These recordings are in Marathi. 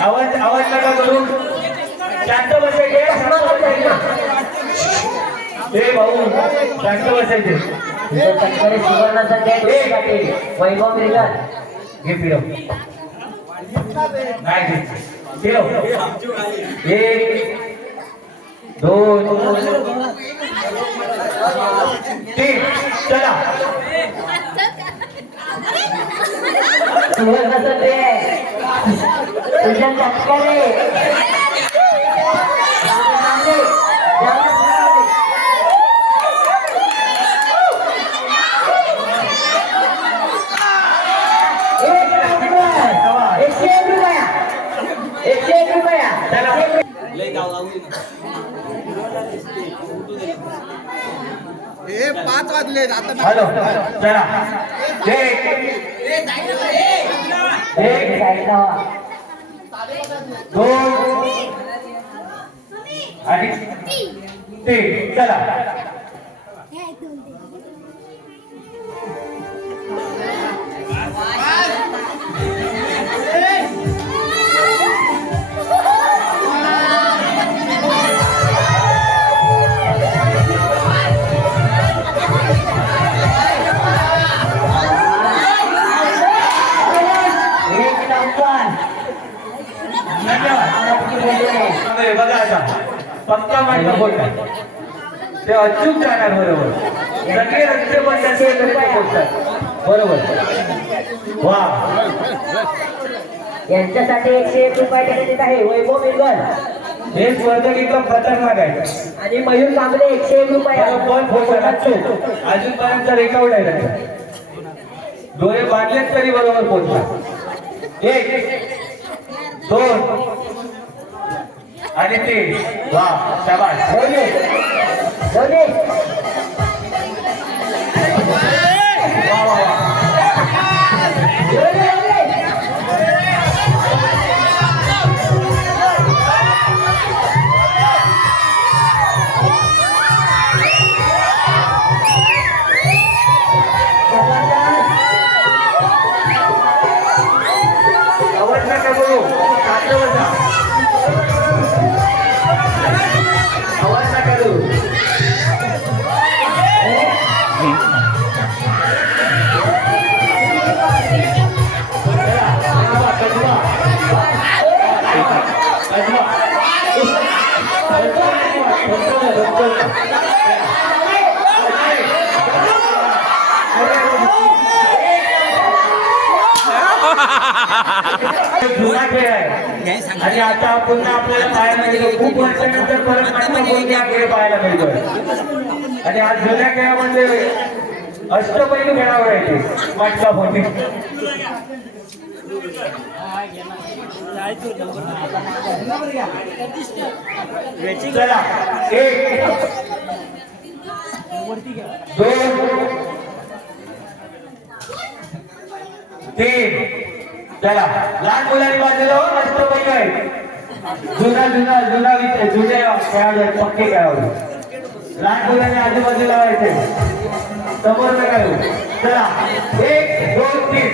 आवाज आवाज नका करू शांत बसायचे हे भाऊ शांत बसायचे इथं वैभव मिरगन घे फिरव नाही घे एक दोन तीन चला तुझ्या तटकरे एक नंबर. एकशे एक रुपया एकशे एक रुपया चला हे पाच वाजले. आता हॅलो. चला. एक एक साईडला. दोन. आणि तीन. चला. पक्का मांडलं बोलतात ते अचूक जाणार बरोबर. सगळे रस्ते बोलतात ते एकत्र बोलतात. बरोबर. वा. यांच्यासाठी एकशे एक रुपये देण्यात येत आहे. वैभव मिरगन हे स्वर्ग एकदम खतरनाक आहे. आणि मयूर कांबळे एकशे एक रुपये पण फोटो अजूनपर्यंत रेकॉर्ड आहे डोळे बांधलेत तरी बरोबर पोहोचला एक दोन आणि तीन वा वा. आवाज नका करू चला, जुना खेळ आहे. आणि आता पुन्हा आपल्याला पाहायला मिळतो खूप वर्षानंतर परत खेळ पाहायला मिळतोय आणि आज जुन्या खेळामध्ये अष्टपैलू खेळावर आहे ते होती चला एक दोन तीन. चला लहान मुलांनी बाजूला हो, अष्टपैलू आहे जुना जुना जुना विषय जुने खेळाडू आहेत पक्के खेळाडू. लहान मुलांनी आजूबाजूला व्हायचे समोर नका येऊ. चला एक दोन तीन.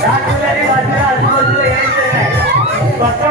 लहान मुलांनी बाजूला आजूबाजूला यायचं नाही. पक्का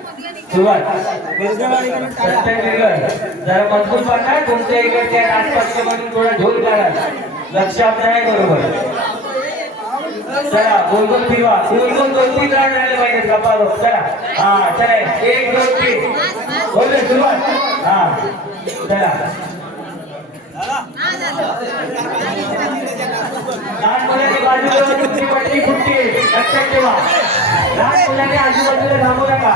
सुरुवात. जरा मजबूत वाटा तुमच्या इकडच्या आसपासच्या मधून थोडा ढोल काढा लक्षात नाही बरोबर. चला गोल गोल फिरवा. गोल दोन तीन राऊंड झाले पाहिजे गप्पा चला. हा चला एक दोन तीन. बोल सुरुवात. हा. चला. लहान मुलांनी बाजूला तुमची फुटते. लक्षात ठेवा. लहान मुलांनी आजूबाजूला थांबू नका.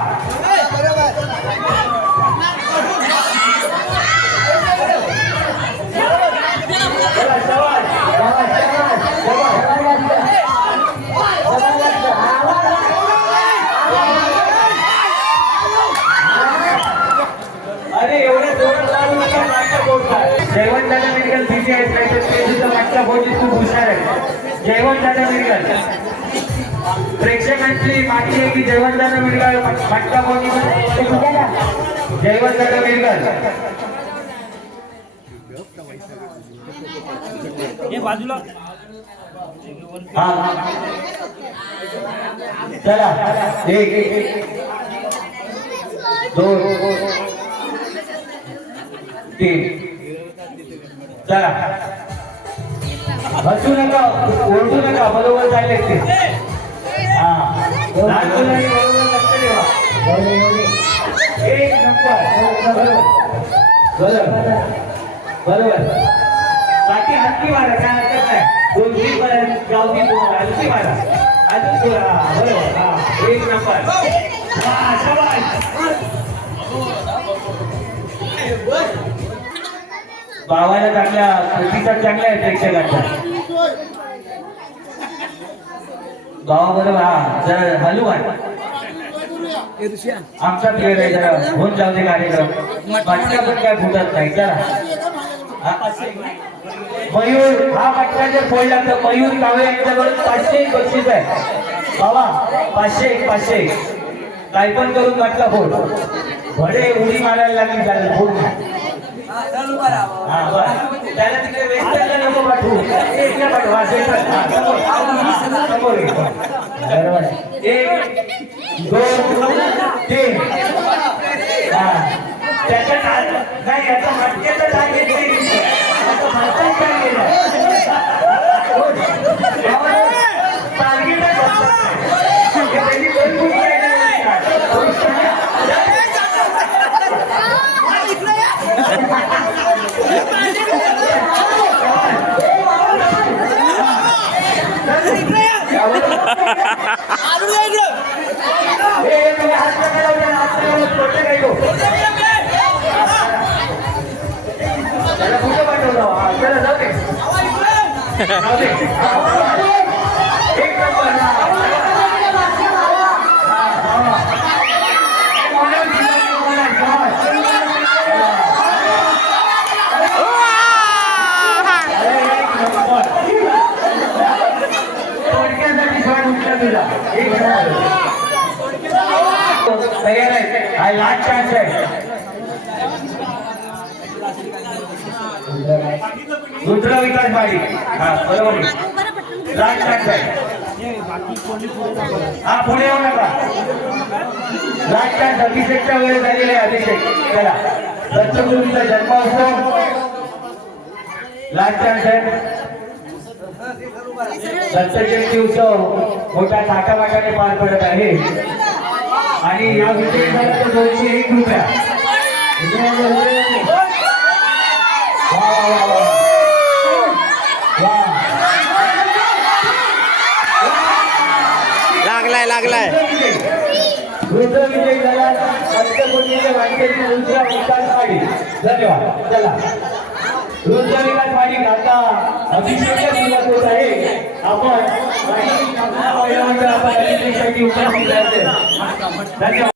जयवंत दादा मेडिकल बिझी आहेत नाही तर ते सुद्धा मागच्या खूप हुशार आहे जयवंत दादा मेडिकल. प्रेक्षकांची मागणी आहे की जयवंत दादा मेडिकल मागच्या बोटीत जयवंत दादा मेडिकल. हा चला. एक दोन. तीन. चला. हसू नका. ओरडू नका. बरोबर जायला ते. हा. लहान मुलांनी बरोबर लक्ष ठेवा. एक नंबर बरोबर बाकी हत्ती मारा काय हरकत नाही दोन तीन पर्यंत जाऊ दे तुम्हाला हत्ती मारा अजून थोडा बरोबर हा एक नंबर हा शाबास भावाला चांगल्या प्रतिसाद चांगला आहे प्रेक्षकांचा. भावा बरोबर हा जरा हलू आहे आमचा आहे जरा. होऊन जाऊ दे कार्यक्रम. बाटल्या पण काय फुटत नाही. जरा हा. मयूर हा पटका जर फोडला तर मयूर कावे यांच्याकडून पाचशे एक बक्षीस आहे. बाबा पाचशे एक पाचशे एक. काय पण करून बाटला फोड. भडे उडी मारायला लागली त्याला. फोड. त्याला तिकडे वेस्ट नको पाठवू. पाठवा. समोर. हा, समोर ये. बरोबर एक दोन तीन हा त्याच्या टाक- नाही याचा मटक्याचा टाक येत नाही आता मागचाच टाक गेला. टार्गेटच बसत नाही. हे त्यांनी दोन फूट केले नाही. हे तुम्ही हात नका लावू द्या, हात नका लावू, छोटे काय तो. त्याला कुठं पाठवलं? हा, चला, जाऊ दे. जाऊ दे. हा, एक नंबर, हा. हा, हा. कोणाला दिलं, कोणाला, शाबास. अरे, एक नंबर. थोडक्यासाठी शॉट उचला तुझा. एक नंबर. तयार आहे हा लास्ट चान्स आहे रुद्र विकास बाडी हा बरोबर. लास्ट चान्स हा पुढे येऊ नका. लास्ट चान्स अभिषेकच्या वेळेस झालेले अभिषेक. चला. दत्तगुरूंचा जन्मोत्सव लास्ट चान्स दत्त जयंती उत्सव मोठ्या थाटामाटाने पार पडत आहे. आणि या विजयी दोनशे एक रुपया. वा, वा, वा. वा. लागलाय लागलाय रुद्र विजय झाला पंचकोटीच्या वाटकेची रुद्र विकास वाडी धन्यवाद. चला. विकास सुरुवात होत आहे. आपण धन्यवाद.